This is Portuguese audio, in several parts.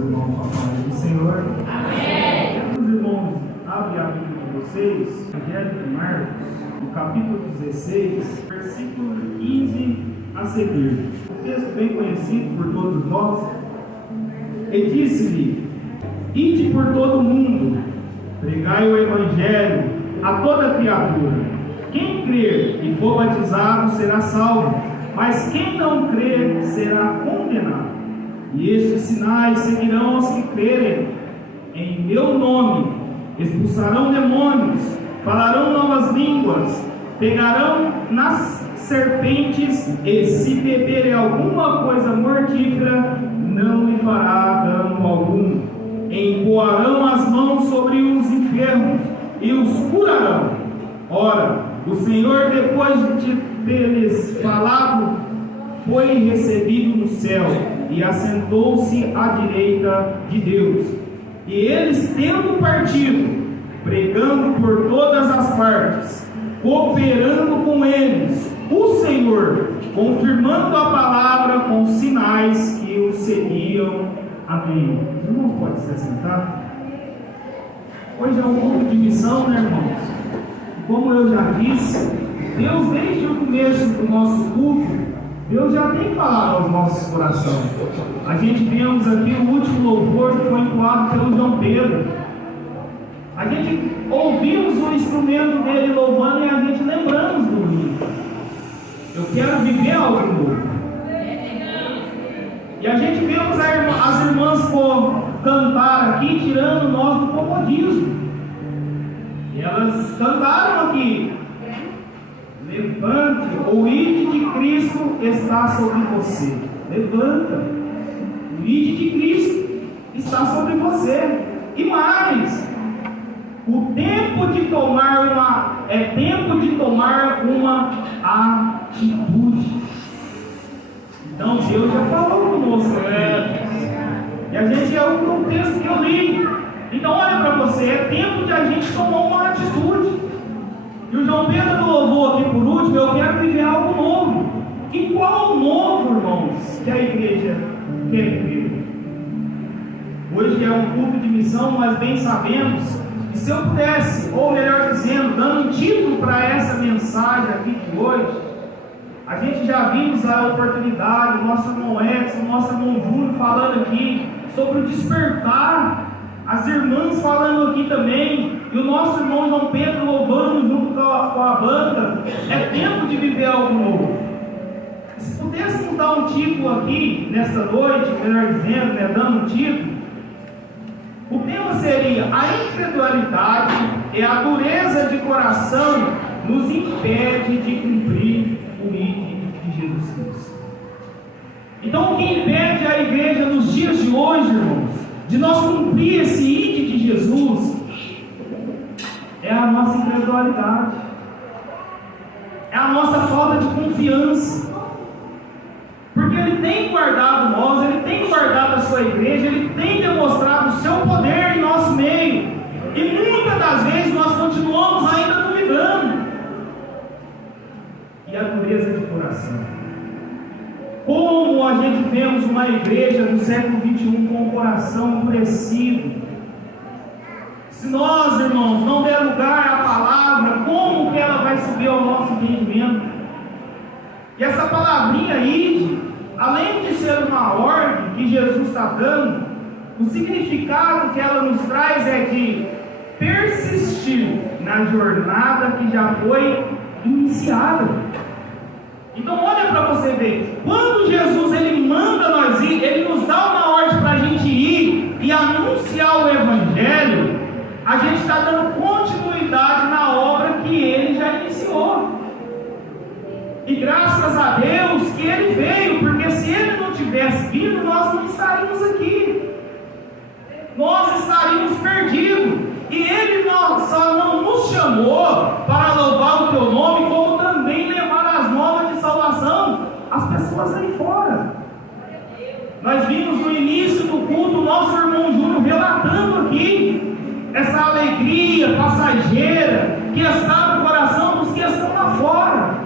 irmãos com a paz do Senhor. Amém. Os irmãos, abrem a Bíblia de vocês, Evangelho de Marcos, no capítulo 16, versículo 15 a seguir. Um texto bem conhecido por todos nós. E disse-lhe: ide por todo o mundo, pregai o Evangelho a toda criatura. Quem crer e for batizado será salvo, mas quem não crer será condenado. E estes sinais seguirão aos que crerem. Em meu nome expulsarão demônios, falarão novas línguas, pegarão nas serpentes, e se beberem alguma coisa mortífera, não lhe fará dano algum. Empoarão as mãos sobre os enfermos e os curarão. Ora, o Senhor, depois de ter-lhes falado, foi recebido no céu e assentou-se à direita de Deus. E eles, tendo partido, pregando por todas as partes, cooperando com eles, o Senhor, confirmando a palavra com sinais que os seguiam. Amém. Os irmãos podem se assentar? Hoje é um culto de missão, né, irmãos? Como eu já disse, Deus, desde o começo do nosso culto, Deus já tem falado aos nossos corações. A gente vemos aqui o último louvor que foi entoado pelo João Pedro. A gente ouvimos o instrumento dele louvando e a gente lembramos do hino. Eu quero viver algo novo. E a gente vemos as irmãs cantar aqui, tirando nós do comodismo. E elas cantaram aqui: levante, o ide de Cristo está sobre você. Levanta, o ide de Cristo está sobre você. E mais, o tempo de tomar é tempo de tomar uma atitude. Então Deus já falou conosco aqui. E a gente é o texto que eu li. Então olha para você, é tempo de a gente tomar uma atitude. E o João Pedro louvou aqui por último: eu quero viver algo novo. E qual novo, irmãos, que a igreja quer viver? Hoje é um culto de missão, mas bem sabemos que se eu pudesse, ou melhor dizendo, dando um título para essa mensagem aqui de hoje, a gente já vimos a oportunidade, o nosso irmão Edson, o nosso irmão Júlio falando aqui sobre o despertar, as irmãs falando aqui também, e o nosso irmão João Pedro louvando junto com a banda. É tempo de viver algo novo. Se pudéssemos dar um título aqui, nesta noite, melhor dizendo, dando um título, o tema seria: a incredulidade e a dureza de coração nos impede de cumprir o ide de Jesus Cristo. Então, o que impede a igreja nos dias de hoje, irmãos, de nós cumprir esse ide de Jesus, é a nossa incredulidade, é a nossa falta de confiança. Porque Ele tem guardado nós, Ele tem guardado a sua igreja, Ele tem demonstrado o seu poder em nosso meio, e muitas das vezes nós continuamos ainda duvidando. E a dureza de coração. Como a gente vemos uma igreja do século 21 com o coração endurecido. Se nós, irmãos, não der lugar à palavra, como que ela vai subir ao nosso entendimento? E essa palavrinha ide, além de ser uma ordem que Jesus está dando, o significado que ela nos traz é de persistir na jornada que já foi iniciada. Então olha para você ver, quando Jesus ele manda nós ir, Ele nos dá uma ordem para a gente ir e anunciar o Evangelho, a gente está dando continuidade na obra que Ele já iniciou. E graças a Deus que Ele veio, porque se Ele não tivesse vindo, nós não estaríamos aqui, nós estaríamos perdidos. E Ele só não nos chamou para louvar o Teu nome, como também levar as novas de salvação às pessoas aí fora. Nós vimos no início do culto o nosso irmão Júlio relatando aqui essa alegria passageira que está no coração dos que estão lá fora.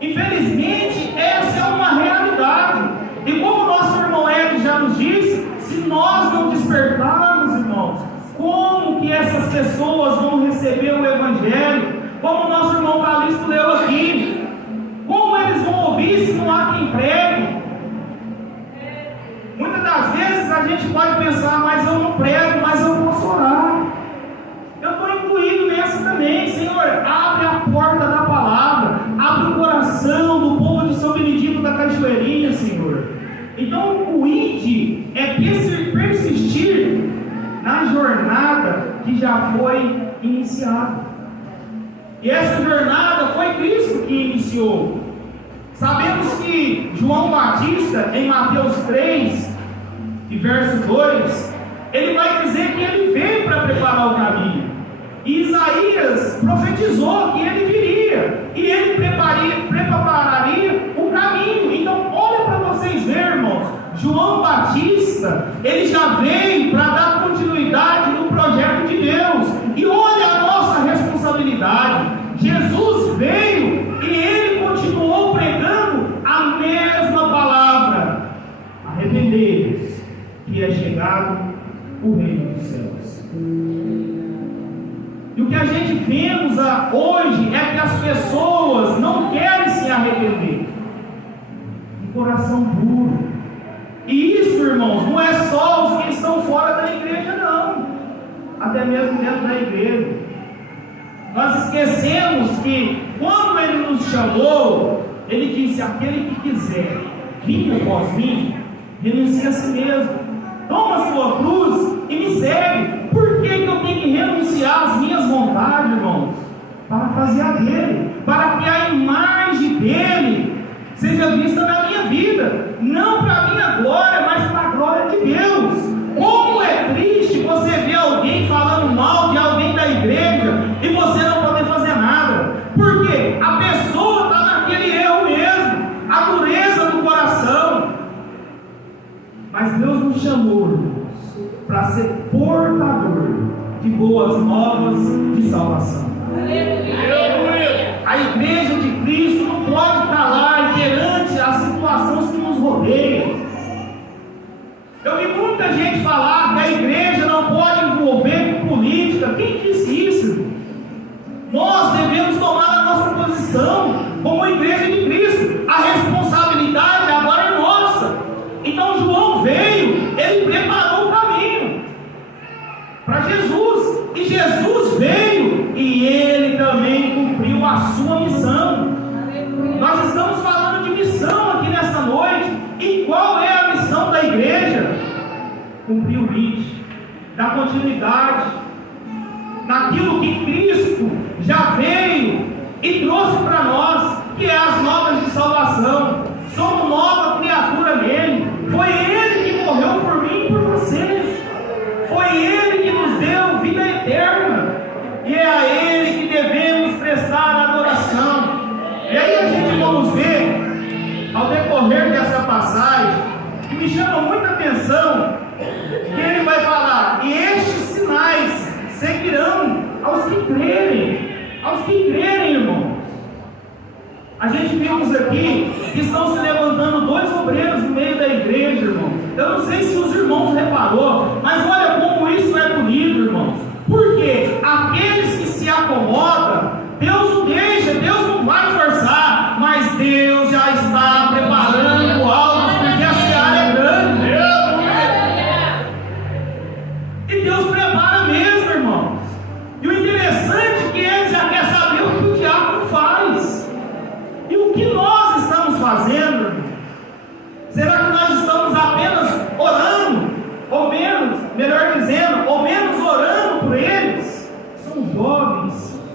Infelizmente, essa é uma realidade. E como o nosso irmão Ed já nos disse, se se nós não despertarmos, irmãos, como que essas pessoas vão receber o Evangelho? Como o nosso irmão Calixto leu aqui, como eles vão ouvir se não há quem pregue? Muitas das vezes a gente pode pensar, mas eu não prego, mas eu posso orar. Eu estou incluído nessa também. Senhor, abre a porta da palavra, abre o coração do povo de São Benedito da Cachoeirinha, Senhor. Então o ID é persistir na jornada que já foi iniciada. E essa jornada foi Cristo que iniciou. Sabemos que João Batista, em Mateus 3, e verso 2, ele vai dizer que ele veio para preparar o caminho. E Isaías profetizou que ele viria, e ele prepararia o caminho. Então, olha para vocês verem, irmãos, João Batista, ele já veio para dar continuidade no projeto de Deus. E olha a nossa responsabilidade. Jesus veio e ele continuou pregando a mesma palavra: arrependei-vos, que é chegado o reino dos céus. E o que a gente vemos hoje é que as pessoas não querem se arrepender, um coração duro. E isso, irmãos, não é só os que estão fora da igreja, não, até mesmo dentro da igreja. Nós esquecemos que quando ele nos chamou, ele disse: aquele que quiser vir após mim, renuncie a si mesmo, toma a sua cruz e me segue. Por que eu tenho que renunciar às minhas vontades, irmãos? Para fazer a dele, para que a imagem dele seja vista na minha vida, não para a minha glória, mas para a glória de Deus. Como é triste você ver alguém falando mal de alguém da igreja e você não poder fazer nada, porque a pessoa está naquele erro mesmo, a dureza do coração. Mas Deus nos chamou, irmãos, para ser portador de boas novas de salvação. A igreja de Cristo não pode calar perante as situações que nos rodeiam. Eu vi muita gente falar que a igreja não pode envolver com política. Quem disse isso? Nós devemos tomar a nossa posição como igreja de Cristo. A responsabilidade agora é nossa. Então João veio, ele preparou o caminho para Jesus, e Jesus veio e ele também cumpriu a sua missão. Nós estamos falando de missão aqui nesta noite. E qual é a missão da igreja? Cumprir o ID, dar continuidade naquilo que Cristo já veio e trouxe para nós, que é as novas de salvação. Somos nova criatura nele. Foi ele que morreu por mim e por você. Foi ele que nos deu vida eterna, e é a ele que devemos prestar adoração. E aí a gente vamos ver, ao decorrer dessa passagem, que me chama muita atenção, que ele vai falar: e estes sinais seguirão aos que crerem, irmãos. A gente vimos aqui que estão se levantando dois obreiros no meio da igreja, irmãos. Eu não sei se os irmãos reparou, mas olha como isso é bonito, irmãos. Porque aqueles que se acomodam, Deus não deixa, Deus não vai forçar, mas Deus já está preparando algo, porque a seara é grande. E Deus prepara mesmo, irmãos. E o interessante é que ele já quer saber o que o diabo faz. E o que nós estamos fazendo? Será que nós estamos apenas orando? Ou menos, melhor dizendo, ou menos orando por eles? São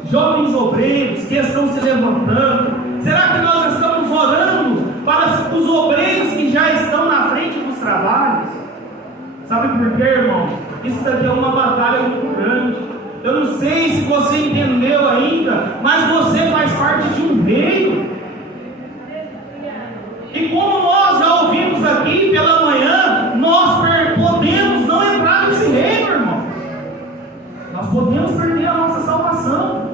jovens obreiros que estão se levantando. Será que nós estamos orando para os obreiros que já estão na frente dos trabalhos? Sabe por quê, irmão? Isso daqui é uma batalha muito grande. Eu não sei se você entendeu ainda, mas você faz parte de um reino. E como nós já ouvimos aqui pela manhã, nós podemos não entrar nesse reino, irmão. Nós podemos perder a nossa salvação.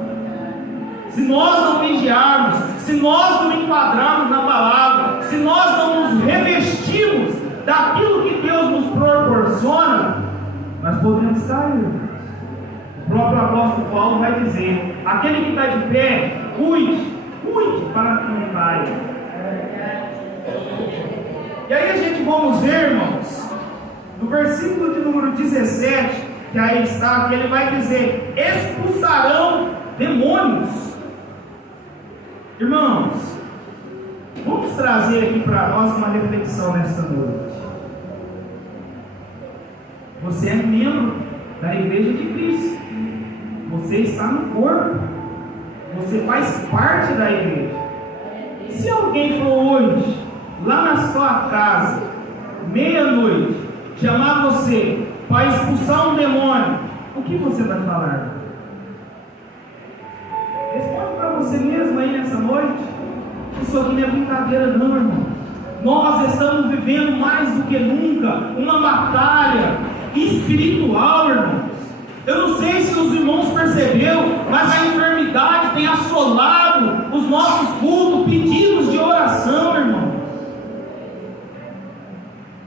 Se nós não vigiarmos, se nós não enquadrarmos na palavra, se nós não nos revestirmos daquilo que Deus nos proporciona, nós podemos cair. O próprio apóstolo Paulo vai dizer: aquele que está de pé, cuide para que não caia. E aí a gente vamos ver, irmãos, no versículo de número 17, que aí está, que ele vai dizer: expulsarão demônios. Irmãos, vamos trazer aqui para nós uma reflexão nesta noite. Você é membro da Igreja de Cristo, você está no corpo, você faz parte da igreja. Se alguém for hoje, lá na sua casa, meia-noite, chamar você para expulsar um demônio, o que você vai falar? Responde para você mesmo aí nessa noite. Isso aqui não é brincadeira não, irmão. Nós estamos vivendo mais do que nunca uma batalha espiritual, irmãos. Eu não sei se os irmãos perceberam, mas a enfermidade tem assolado os nossos cultos, pedidos de oração, irmãos.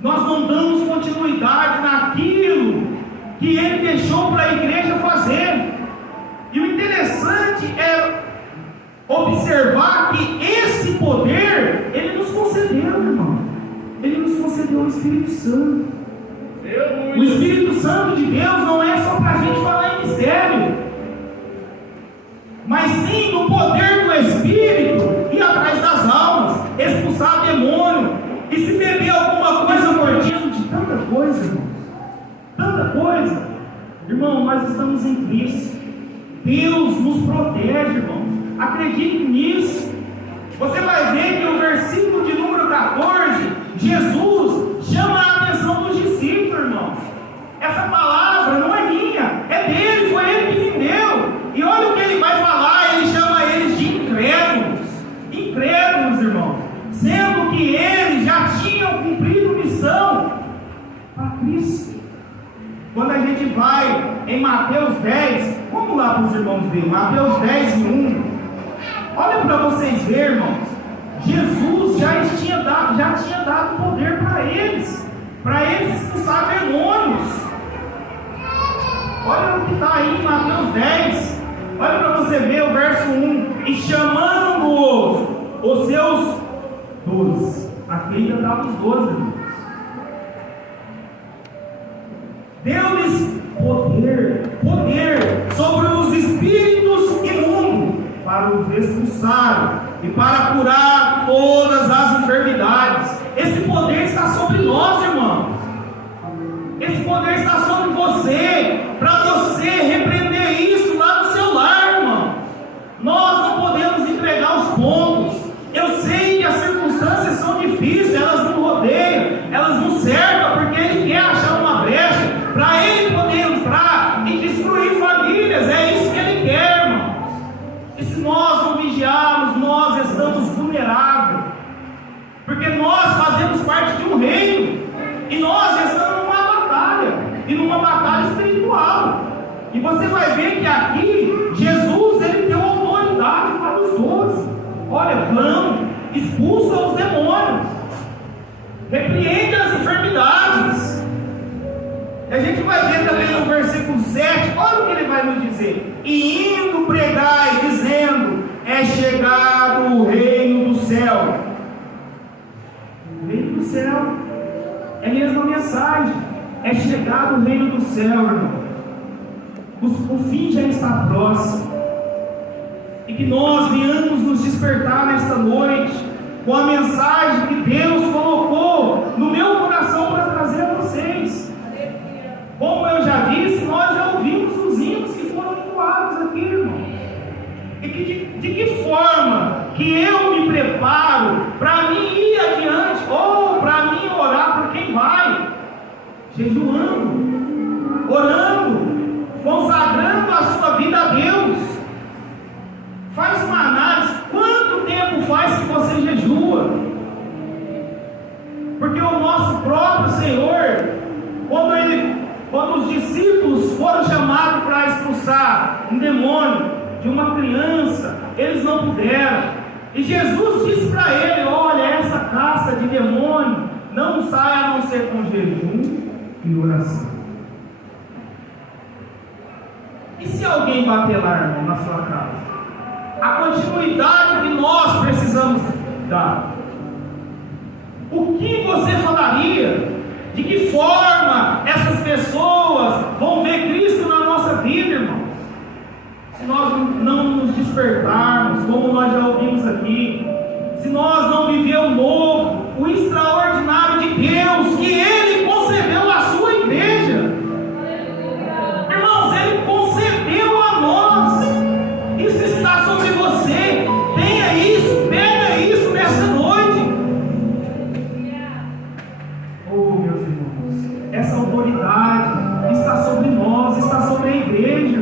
Nós não damos continuidade naquilo que Ele deixou para a igreja fazer. E o interessante é observar que esse poder Ele nos concedeu, irmão. Ele nos concedeu o Espírito Santo. O Espírito Santo de Deus não é só para a gente falar em mistério, mas sim no poder do Espírito, ir atrás das almas, expulsar demônio, e se beber alguma coisa mortinho de tanta coisa, irmãos, tanta coisa. Irmão, nós estamos em Cristo, Deus nos protege, irmãos, acredite nisso. Você vai ver que o versículo de número 14, Jesus chama a atenção dos discípulos, irmãos. Essa palavra não é minha, é dele, foi ele que me deu. E olha o que ele vai falar, ele chama eles de incrédulos, irmãos, sendo que eles já tinham cumprido missão para Cristo. Quando a gente vai em Mateus 10, vamos lá para os irmãos ver, Mateus 10 e 1, olha para vocês verem, irmãos, Jesus já tinha dado poder para eles expulsar demônios. Olha o que está aí em Mateus 10, olha para você ver o verso 1, e chamando-os, os seus 12, aqui ainda estava os 12, irmãos. Deu-lhes poder sobre os espíritos imundos, para os expulsar e para curar todas as enfermidades. Esse poder está sobre nós, irmãos. Esse poder está sobre você, para você repreender isso lá no seu lar, irmão. Nós não podemos entregar os pontos. Eu sei que as circunstâncias são difíceis, elas nos rodeiam, elas nos cercam, porque Ele quer achar uma brecha para Ele poder entrar e destruir famílias. É isso que Ele quer, irmãos. E se nós não vigiarmos, nós estamos vulneráveis, porque nós fazemos parte de um reino, e nós estamos numa batalha, e numa batalha espiritual. E você vai ver que aqui Jesus, ele deu autoridade para os 12. Olha, vão, expulsa os demônios, repreende as enfermidades. E a gente vai ver também no versículo 7, olha o que ele vai nos dizer: e indo pregai, dizendo, é chegado o reino do céu. O reino do céu é a mesma mensagem, é chegado o reino do céu, irmão. O fim já está próximo. E que nós venhamos nos despertar nesta noite com a mensagem que Deus colocou no meu coração para trazer a vocês. Como eu já disse, nós já ouvimos os hinos que foram entoados aqui, irmão. E de que forma que eu me preparo para mim ir adiante, ou para mim orar por quem vai? Jejuando, orando, consagrando a sua vida a Deus. Faz uma análise, quanto tempo faz que você jejua? Porque o nosso próprio Senhor, quando os discípulos foram chamados para expulsar um demônio de uma criança, eles não puderam, e Jesus disse para ele: olha, essa casta de demônio não sai a não ser com jejum e oração. alguém bater lá, irmão, na sua casa. A continuidade que nós precisamos dar. O que você falaria? De que forma essas pessoas vão ver Cristo na nossa vida, irmãos? Se nós não nos despertarmos, como nós já ouvimos aqui, se nós não vivermos o novo, o extraordinário de Deus, que Ele concedeu à sua igreja. Irmãos, Ele concedeu a nós. Isso está sobre você. Tenha isso, pega isso nessa noite. Oh, meus irmãos, essa autoridade está sobre nós, está sobre a igreja.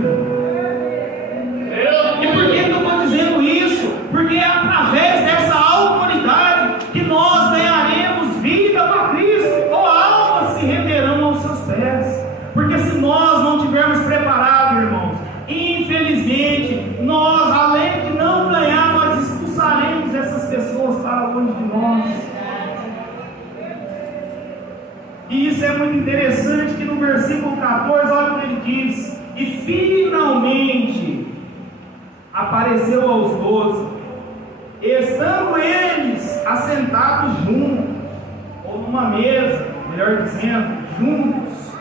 E por que eu estou dizendo isso? Porque é através dessa autoridade que nós ganharemos vida para Cristo, ou almas se renderão aos seus pés. Porque se nós não tivermos preparado, irmãos, infelizmente, nós, além de não ganhar, nós expulsaremos essas pessoas para longe de nós. E isso é muito interessante, que no versículo 14, olha o que ele diz: e finalmente apareceu aos 12, estando eles assentados juntos, ou numa mesa, melhor dizendo, juntos,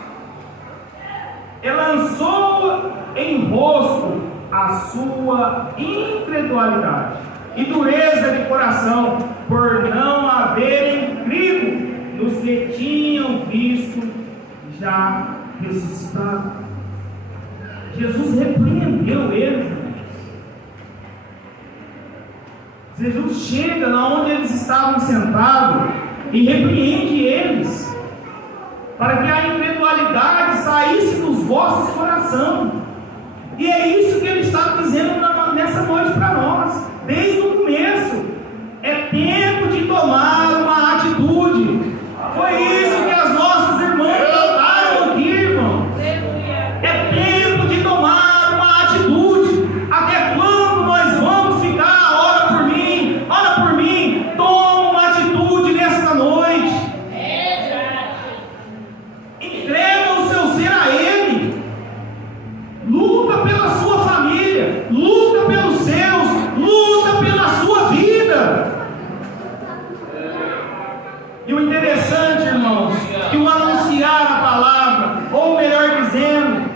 e lançou em rosto a sua incredulidade e dureza de coração, por não haverem crido nos que tinham visto já ressuscitado. Jesus repreendeu eles. Jesus chega lá onde eles estavam sentados e repreende eles, para que a incredulidade saísse dos vossos corações. E é isso que ele está dizendo nessa noite para nós, desde o começo. É tempo de tomar uma atitude. Foi isso que as nossas irmãs cantaram aqui, irmão. É tempo de tomar uma atitude. Até quando nós vamos ficar? Ora por mim. Toma uma atitude nesta noite. Entrega o seu ser a Ele. Luta pela sua família. Luta pelos seus. Luta pela sua vida. E o interessante, irmãos, que o anunciar a palavra, ou melhor dizendo,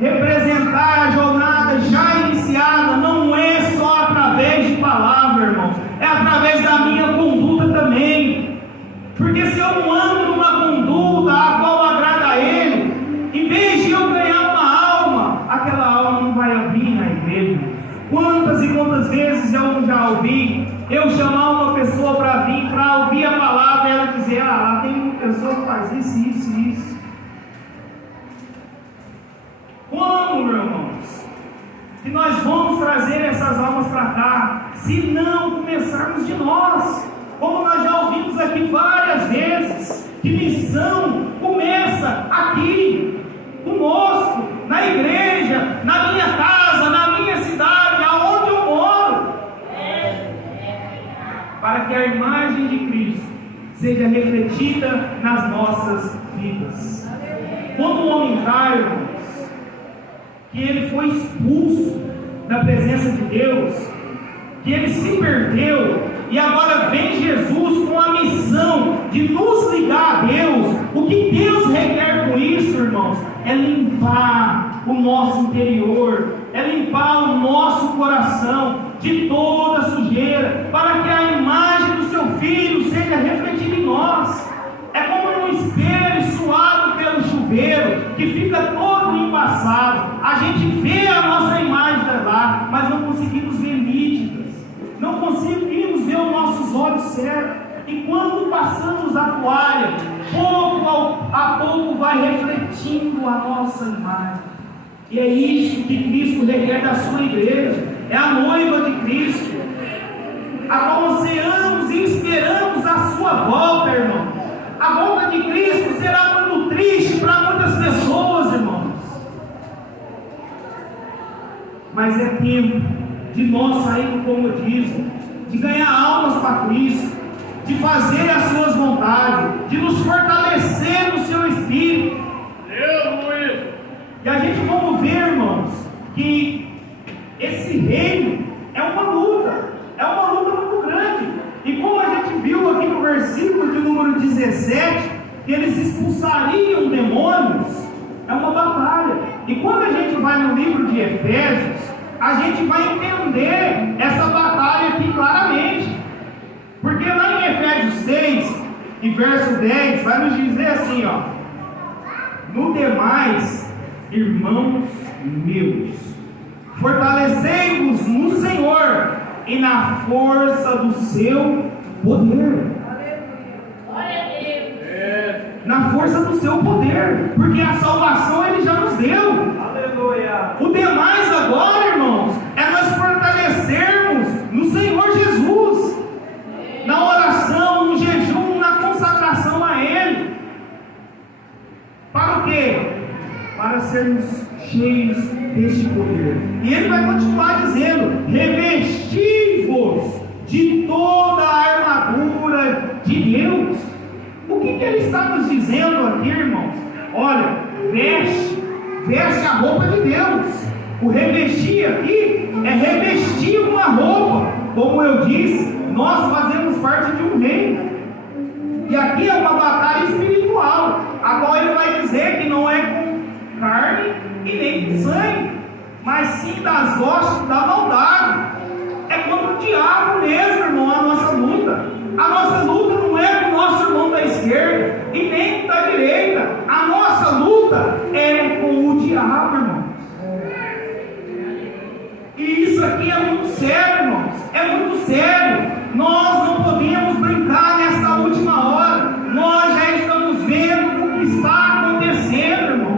representar a jornada já iniciada, não é só através de palavra, irmãos, é através da minha conduta também. Porque se eu não ando numa conduta a qual agrada a Ele, em vez de eu ganhar uma alma, aquela alma não vai vir na igreja. Quantas e quantas vezes eu já ouvi eu chamar uma pessoa para vir, para ouvir a palavra, e ela dizer: lá tem uma pessoa que faz isso. Como, meus irmãos, que nós vamos trazer essas almas para cá, se não começarmos de nós? Como nós já ouvimos aqui várias vezes, que missão começa aqui, conosco, na igreja, na minha casa, na minha cidade, aonde eu moro, para que a imagem de Cristo seja refletida nas nossas vidas. Quando o homem cai, irmãos, que ele foi expulso da presença de Deus, que ele se perdeu, e agora vem Jesus com a missão de nos ligar a Deus. O que Deus requer com isso, irmãos, é limpar o nosso interior, é limpar o nosso coração de toda sujeira, para que a imagem do seu Filho seja refletida em nós. É como um espelho suado pelo chuveiro, que fica todo embaçado. A gente vê a nossa imagem lá, mas não conseguimos ver nítidas, não conseguimos ver os nossos olhos certos. E quando passamos a toalha, pouco a pouco vai refletindo a nossa imagem. E é isso que Cristo requer da sua igreja. É a noiva de Cristo, a qual ansiamos e esperamos a sua volta, irmão. A volta de Cristo será muito triste para muitas pessoas, irmãos, mas é tempo de nós sair do comodismo, de ganhar almas para Cristo, de fazer as suas vontades, de nos fortalecer no seu espírito. E a gente vamos ver, irmãos, que esse reino é uma luta muito grande. E como a gente viu aqui no versículo de número 17, que eles expulsariam demônios, é uma batalha. E quando a gente vai no livro de Efésios, a gente vai entender essa batalha aqui claramente. Porque lá em Efésios 6, e verso 10, vai nos dizer assim, ó: no demais, irmãos meus, fortalecei-vos no Senhor e na força do seu poder. Na força do seu poder, porque a salvação Ele já nos deu. Aleluia. O demais agora, irmãos, é nós fortalecermos no Senhor Jesus, na oração, no jejum, na consagração a Ele. Para o quê? Para sermos cheios deste poder. E Ele vai continuar dizendo: revesti-vos de toda a armadura de Deus. O que Ele está nos dizendo aqui, irmãos? Olha, veste a roupa de Deus. O revestir aqui é revestir uma roupa. Como eu disse, nós fazemos parte de um reino. E aqui é uma batalha espiritual, a qual Ele vai dizer que não é com carne e nem com sangue, mas sim das hostes da maldade. É contra o diabo mesmo, irmão, a nossa luta. A nossa luta não é com o nosso irmão da esquerda e nem com da direita. A nossa luta é com o diabo, irmãos. E isso aqui é muito sério, irmãos. É muito sério. Nós não podemos brincar nesta última hora. Nós já estamos vendo o que está acontecendo, irmão.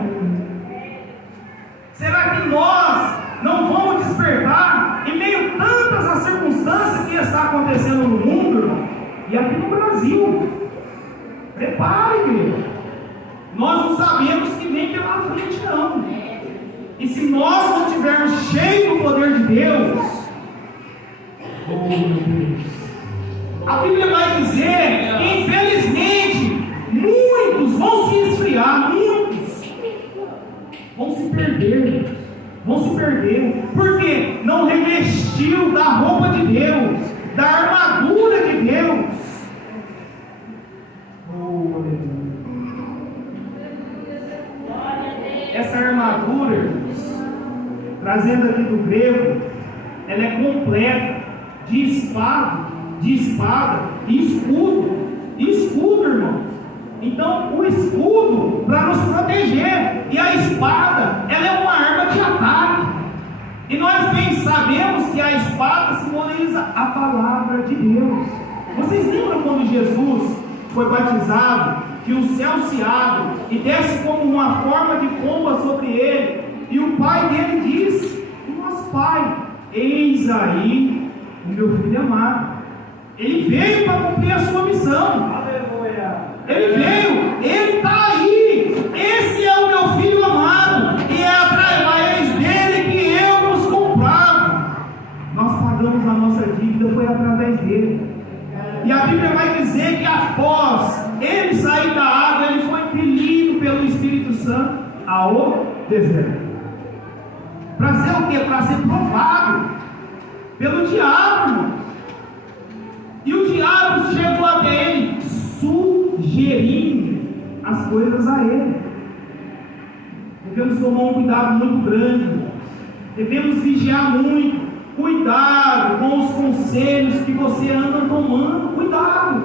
Será que nós não vamos despertar em meio a tantas as circunstâncias que está acontecendo no mundo, irmão? E aqui no Brasil, prepare, igreja. Nós não sabemos que vem pela frente, não. E se nós não estivermos cheios do poder de Deus, oh meu Deus, a Bíblia vai dizer que infelizmente muitos vão se esfriar, muitos vão se perder. Porque não revestiu da roupa de Deus, da armadura de Deus. Oh, essa armadura, trazendo aqui do grego, ela é completa, de espada e escudo, irmãos. Então o escudo para nos proteger, e a espada, ela é uma arma de ataque. E nós bem sabemos que a espada simboliza a palavra de Deus. Vocês lembram quando Jesus foi batizado, que o céu se abre e desce como uma forma de pomba sobre ele, e o pai dele diz: nosso pai, eis aí o meu filho amado. Ele veio para cumprir a sua missão. Ele veio, ele está aí. Esse é o meu filho amado, e é através dele que eu nos comprava. Nós pagamos a nossa dívida, foi através dele. E a Bíblia vai dizer que após ele sair da água, ele foi impelido pelo Espírito Santo ao deserto. Para ser o quê? Para ser provado pelo diabo, irmãos. E o diabo chegou até ele, sugerindo as coisas a ele. Devemos tomar um cuidado muito grande, irmãos. Devemos vigiar muito. Cuidado com os conselhos que você anda tomando. Cuidado.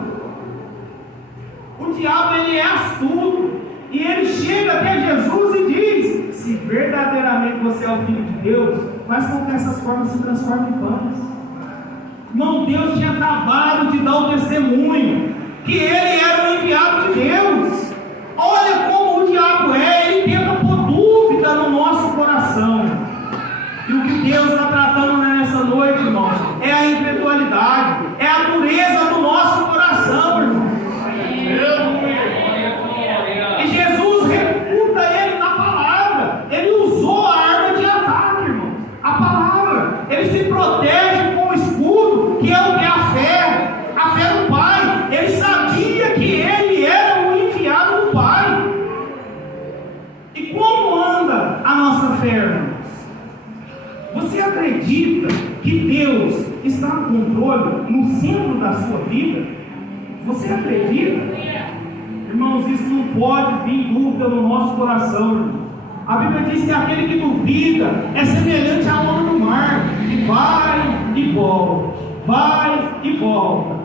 O diabo, ele é astuto, e ele chega até Jesus e diz: se verdadeiramente você é o Filho de Deus, faz com que essas formas se transformem em pães. Irmão, Deus tinha acabado de dar o testemunho que ele era o enviado de Deus. Olha como o diabo ele tenta pôr dúvida no nosso coração. E o que Deus está tratando nessa noite, irmãos, é a incredulidade, é a dureza do nosso coração, irmão. E Jesus refuta ele na palavra. Ele usou a arma de ataque, irmão, a palavra. Ele se protege com o escudo, que é o que é a fé do Pai. Ele sabia que ele era o enviado acredita que Deus está no controle, no centro da sua vida? Você acredita? Irmãos, isso não pode vir dúvida no nosso coração, irmão. A Bíblia diz que aquele que duvida é semelhante à onda do mar, que vai e volta, vai e volta.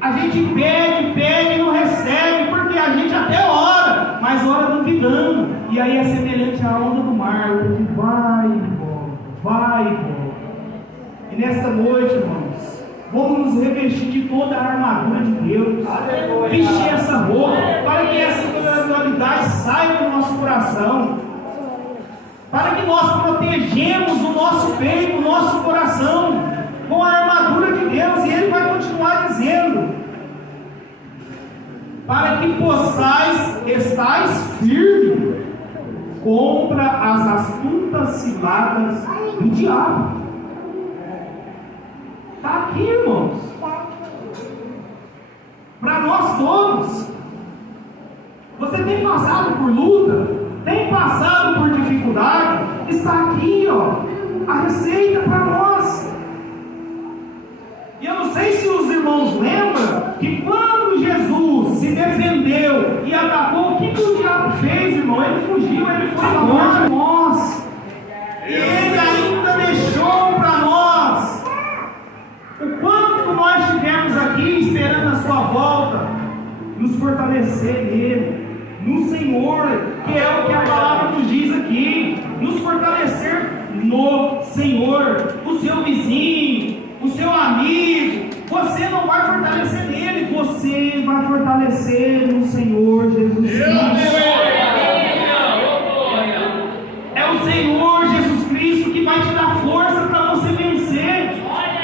A gente pede e não recebe, porque a gente até ora, mas ora duvidando. E aí é semelhante à onda do mar, que vai e volta, vai e volta. E nesta noite, irmãos, vamos nos revestir de toda a armadura de Deus, vestir essa roupa, para que essa espiritualidade saia do nosso coração, para que nós protejemos o nosso peito, o nosso coração, com a armadura de Deus. E Ele vai continuar dizendo: para que possais estar firme contra as astutas ciladas do diabo. Está aqui, irmãos, para nós todos. Você tem passado por luta, tem passado por dificuldade, está aqui, ó, a receita para nós. E eu não sei se os irmãos lembram que quando Jesus se defendeu e atacou, o que o diabo fez, irmão? Ele fugiu, ele foi longe de nós. E ele ainda deixou para nós o quanto nós tivemos aqui esperando a sua volta, nos fortalecer nele, no Senhor, que é o que a palavra nos diz aqui, nos fortalecer no Senhor. O seu vizinho, o seu amigo, você não vai fortalecer nele, você vai fortalecer no Senhor Jesus Cristo. É o Senhor Jesus Cristo que vai te dar força para você vencer.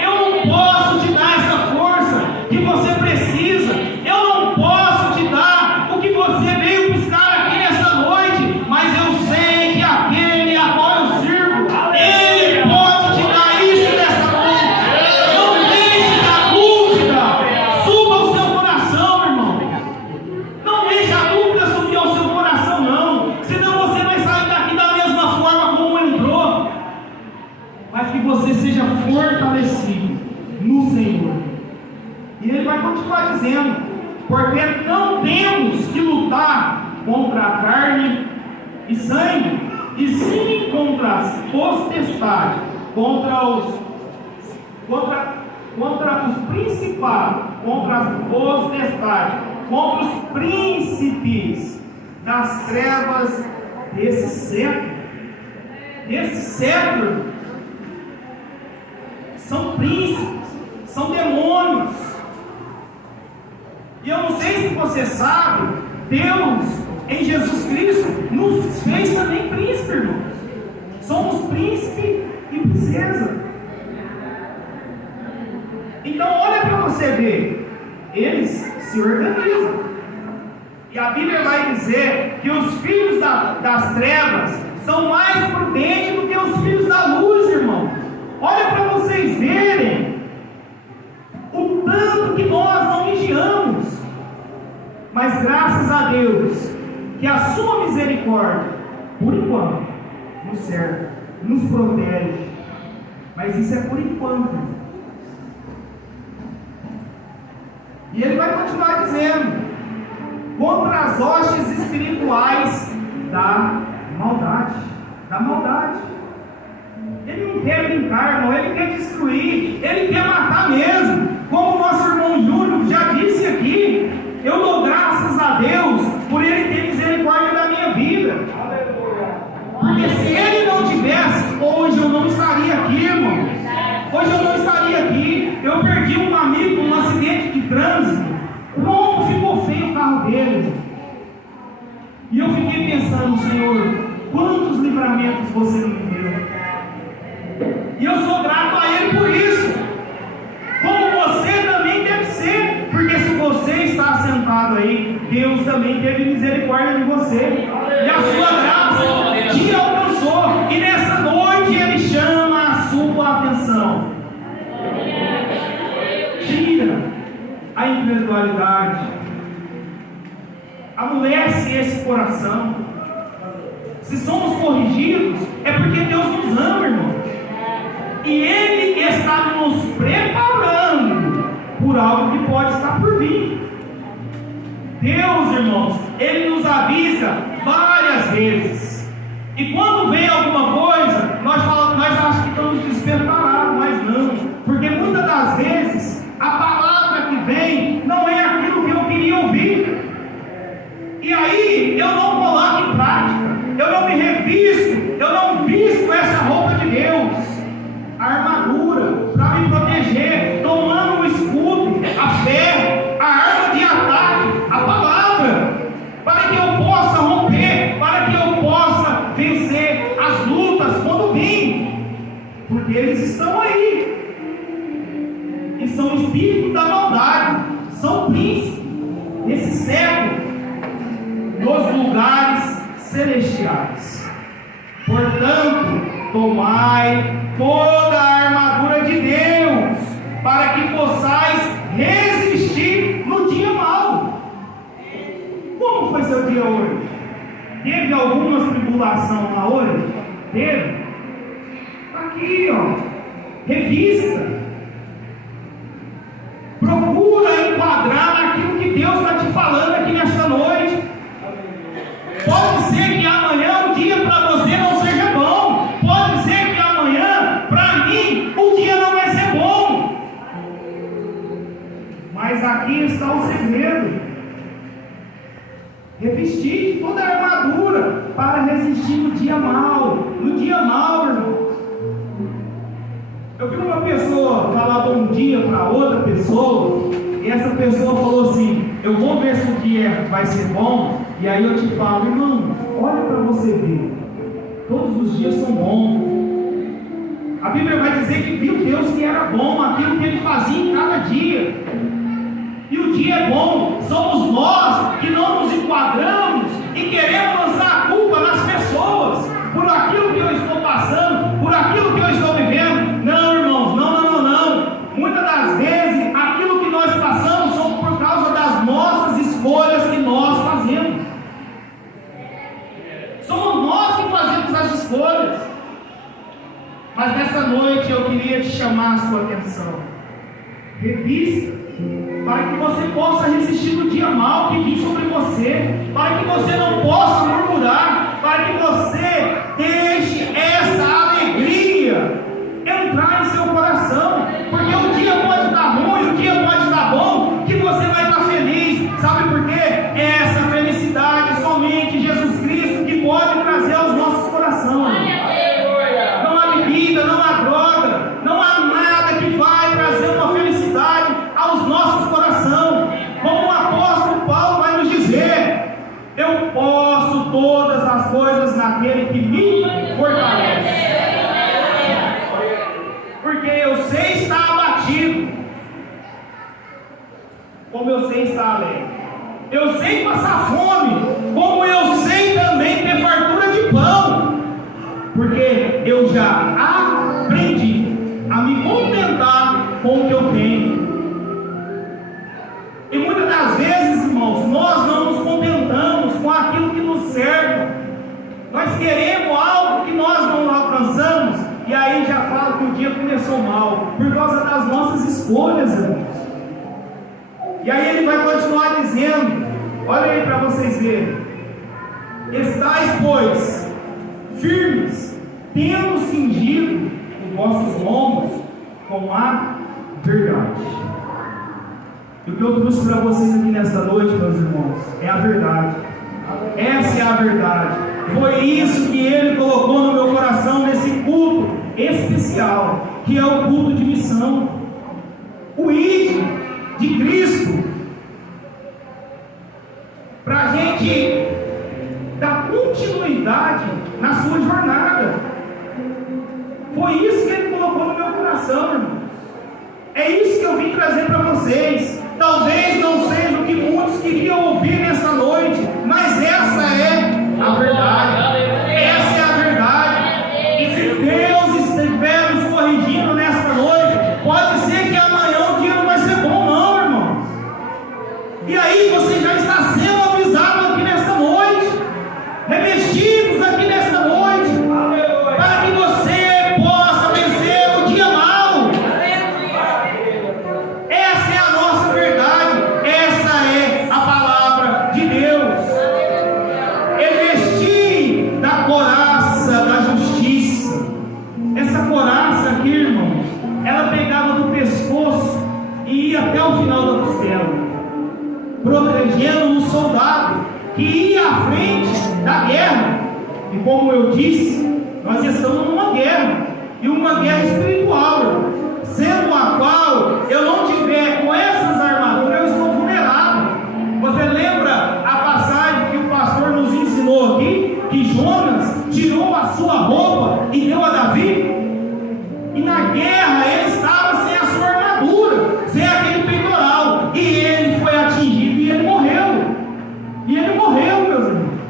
Eu não posso te dar essa força que você precisa, eu não posso te dar o que você veio buscar aqui nessa noite, mas eu sei que aquele a qual eu sirvo, Ele pode te dar isso nessa noite. Não deixe a dúvida suba ao seu coração, irmão. Não deixe a dúvida subir ao seu coração, não, senão você vai sair daqui da mesma forma como entrou. Mas que você seja fortalecido no Senhor. E Ele vai continuar dizendo: porque não temos que lutar contra a carne e sangue, e sim contra as potestades, contra os principados, contra as potestades, contra os príncipes das trevas desse século. Esse século são príncipes, são demônios. E eu não sei se você sabe, Deus em Jesus Cristo nos fez também príncipe, irmãos. Somos príncipe e princesa. Então olha para você ver, eles se organizam. E a Bíblia vai dizer que os filhos das trevas são mais prudentes do que os filhos da luz, irmão. Olha para vocês verem o tanto que nós não vigiamos. Mas graças a Deus, que a sua misericórdia, por enquanto, nos serve, nos protege. Mas isso é por enquanto. E ele vai continuar dizendo: contra as hostes espirituais da maldade. Da maldade. Ele não quer brincar, irmão, ele quer destruir, ele quer matar mesmo. Como o nosso irmão Júlio já disse aqui, eu dou graças a Deus por Ele ter misericórdia da minha vida. Porque se Ele não tivesse, hoje eu não estaria aqui, irmão. Hoje eu não estaria aqui. Eu perdi um amigo num acidente de trânsito. Como ficou feio o carro dele. E eu fiquei pensando: Senhor, quantos livramentos você me deu. E eu sou grato a Ele por isso. Como você também deve ser. Porque se você está sentado aí, Deus também teve misericórdia de você. E a sua graça te alcançou. E nessa noite Ele chama a sua atenção. Tira a incredulidade. Amolece esse coração. se somos corrigidos, é porque Deus nos ama, irmão. E Ele está nos preparando por algo que pode estar por vir. Deus, irmãos, Ele nos avisa várias vezes. E quando vem alguma coisa, nós achamos que estamos despreparados, mas não. Porque muitas das vezes, a palavra que vem não é aquilo que eu queria ouvir. E aí, eu não coloco em prática. Eu não me revisto. Eu não visto essa roupa de Deus. A armadura, para me proteger, tomando o escudo, a fé, a arma de ataque, a palavra, para que eu possa romper, para que eu possa vencer as lutas quando vim, porque eles estão aí, e são espíritos da maldade, são príncipes nesse século, nos lugares celestiais. Portanto, tomai toda a armadura de Deus, para que possais resistir no dia mau. Como foi seu dia hoje? Teve alguma tribulação lá hoje? Teve? Aqui, ó. Revista. Procura enquadrar naquilo que Deus está te falando aqui nesta noite. Pode ser que amanhã o dia para você não seja bom. Pode ser que amanhã, para mim, o dia não vai ser bom. Mas aqui está o segredo. Revestir de toda a armadura para resistir no dia mau. No dia mau, irmãos. Eu vi uma pessoa falar bom dia para outra pessoa, e essa pessoa falou assim: eu vou ver se o dia vai ser bom. E aí eu te falo, irmão, olha para você ver, todos os dias são bons. A Bíblia vai dizer que viu Deus que era bom aquilo que Ele fazia em cada dia. E o dia é bom. Somos nós que não nos enquadramos e queremos lançar a culpa nas pessoas por aquilo que eu estou passando, por aquilo que eu estou vivendo. Não, irmãos, não. Muitas das vezes aquilo que nós passamos são por causa das nossas escolhas que nós fazemos. Somos nós que fazemos as escolhas. Mas nessa noite eu queria te chamar a sua atenção. Revista, para que você possa resistir no dia mau que vem sobre você, para que você não possa murmurar, para que você deixe essa alegria entrar em seu coração, porque o dia pode estar ruim, o dia pode estar bom, que você vai estar feliz. Sabe por quê? É essa felicidade somente Jesus Cristo que pode trazer aos nossos corações. Não há bebida, não há droga, não há nada que vai trazer uma felicidade aos nossos corações. Como o apóstolo Paulo vai nos dizer: eu posso todas as coisas naquele que me fortalece. Porque eu sei estar abatido, como eu sei estar alegre. Eu sei passar fome, como eu sei também ter fartura de pão. Porque eu já aprendi a me contentar com o que eu tenho. E muitas das vezes, irmãos, nós não nos contentamos com aquilo que nos serve. Nós queremos algo que nós não alcançamos, e aí já fala que o dia começou mal, por causa das nossas escolhas, irmãos. E aí ele vai continuar dizendo, olha aí para vocês verem: estais, pois, firmes, tendo cingido os vossos lombos com a verdade. E o que eu trouxe para vocês aqui nesta noite, meus irmãos, é a verdade. Essa é a verdade. Foi isso que Ele colocou no meu coração nesse culto especial, que é o culto de missão, o ID de Cristo, para a gente dar continuidade na sua jornada. Foi isso que Ele colocou no meu coração, irmãos. É isso que eu vim trazer para vocês. Talvez não seja o que muitos queriam ouvir nessa noite, mas essa é a verdade. Essa é a verdade. E se Deus estiver nos corrigindo nesta noite, pode ser que amanhã o dia não vai ser bom, não, irmãos. E aí você já está sendo avisado aqui nesta noite, revestidos aqui nesta que ia à frente da guerra. E como eu disse, nós estamos numa guerra, e uma guerra espiritual, sendo a qual eu não tiver com essas armaduras, eu estou vulnerável. Você lembra a passagem que o pastor nos ensinou aqui, que Jonas tirou a sua roupa e deu a Davi? E na guerra ele estava sem a sua armadura, sem aquele peitoral, e ele foi atingido e ele morreu. E ele morreu, meus irmãos,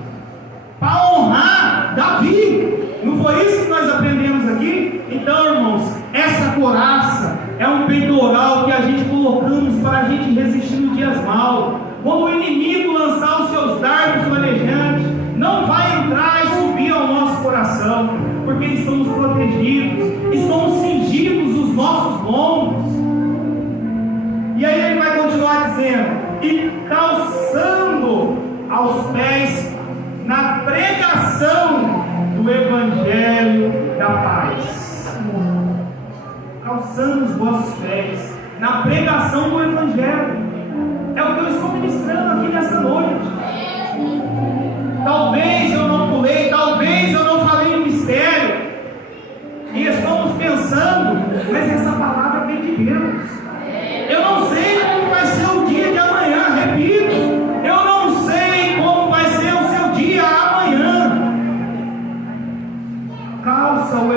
para honrar Davi. Não foi isso que nós aprendemos aqui? Então, irmãos, essa couraça é um peitoral que a gente colocamos para a gente resistir nos dias maus. Quando o inimigo lançar os seus dardos flamejantes, não vai entrar e subir ao nosso coração, porque estamos protegidos, estamos cingidos os nossos lombos. E aí ele vai continuar dizendo: e calçando aos pés na pregação do Evangelho da paz. Calçando os vossos pés na pregação do Evangelho. É o que eu estou ministrando aqui nessa noite. Talvez eu não pulei, talvez eu não falei no mistério, e estamos pensando, mas essa palavra vem de Deus. Eu não sei como vai ser o dia de amanhã, repito, eu não sei como vai ser o seu dia amanhã. Calça o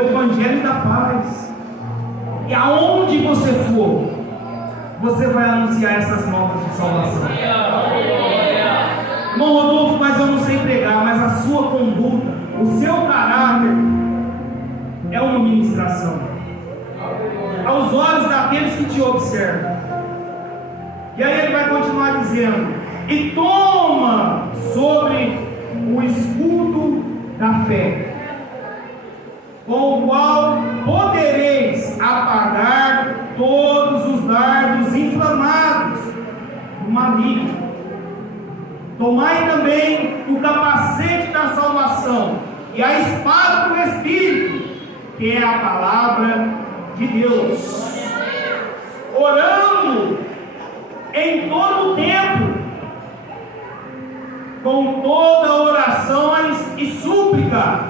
Evangelho da paz, e aonde você for, você vai anunciar essas notas de salvação. Irmão Rodolfo, mas eu não sei pregar. Mas a sua conduta, o seu caráter é uma ministração aos olhos daqueles que te observam. E aí ele vai continuar dizendo: e toma sobre o escudo da fé, com o qual podereis apagar todos os dardos inflamados do maligno. Tomai também o capacete da salvação e a espada do Espírito, que é a palavra de Deus, orando em todo o tempo, com toda oração e súplica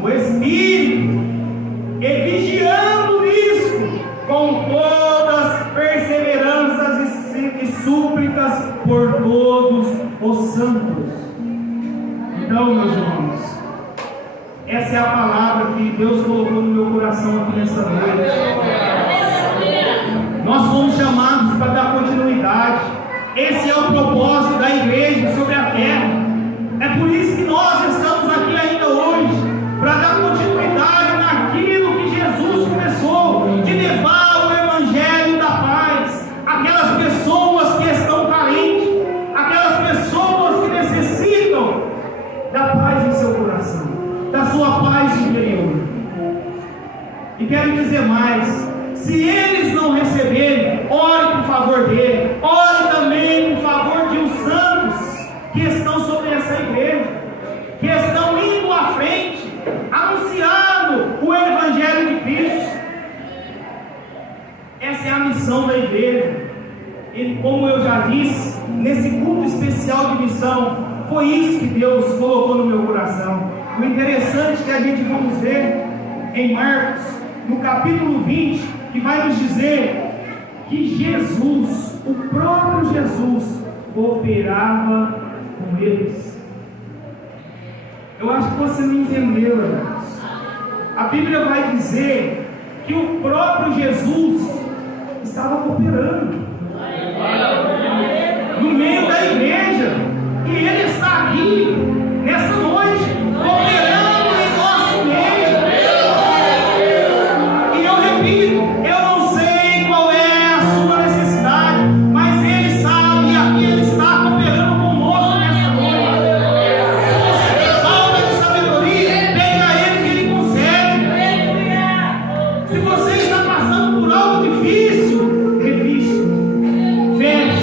no Espírito, e vigiando isso com todas perseveranças e súplicas por todos os santos. Então, meus irmãos, essa é a palavra que Deus colocou no meu coração aqui nessa noite. Nós fomos chamados para dar continuidade. Esse é o propósito da igreja sobre a terra. É por isso que nós estamos aqui ainda hoje, para dar continuidade naquilo que Jesus começou, de levar o Evangelho da paz àquelas pessoas que estão carentes, aquelas pessoas que necessitam da paz em seu coração, da sua paz interior. E quero dizer mais: se eles não receberem, ore por favor dele, ore também por favor de os santos que estão sobre essa igreja, que estão indo à frente, anunciando o Evangelho de Cristo. Essa é a missão da igreja. E como eu já disse, nesse culto especial de missão, foi isso que Deus colocou no meu coração. O interessante é que a gente vamos ver em Marcos, no capítulo 20, que vai nos dizer que Jesus, o próprio Jesus, cooperava com eles. Eu acho que você não entendeu, irmãos. A Bíblia vai dizer que o próprio Jesus estava cooperando no meio da igreja, e ele está aqui nessa noite cooperando em nosso meio. E eu repito, eu não sei qual é a sua necessidade, mas ele sabe, e aqui ele está cooperando conosco nessa noite. Se você tem falta de sabedoria, pede a ele que ele concede. Se você está passando por algo difícil, revista, feche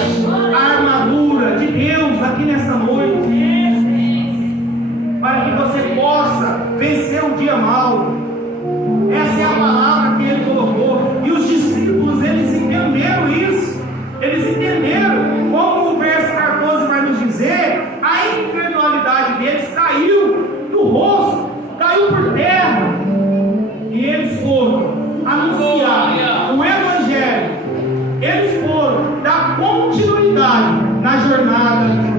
na jornada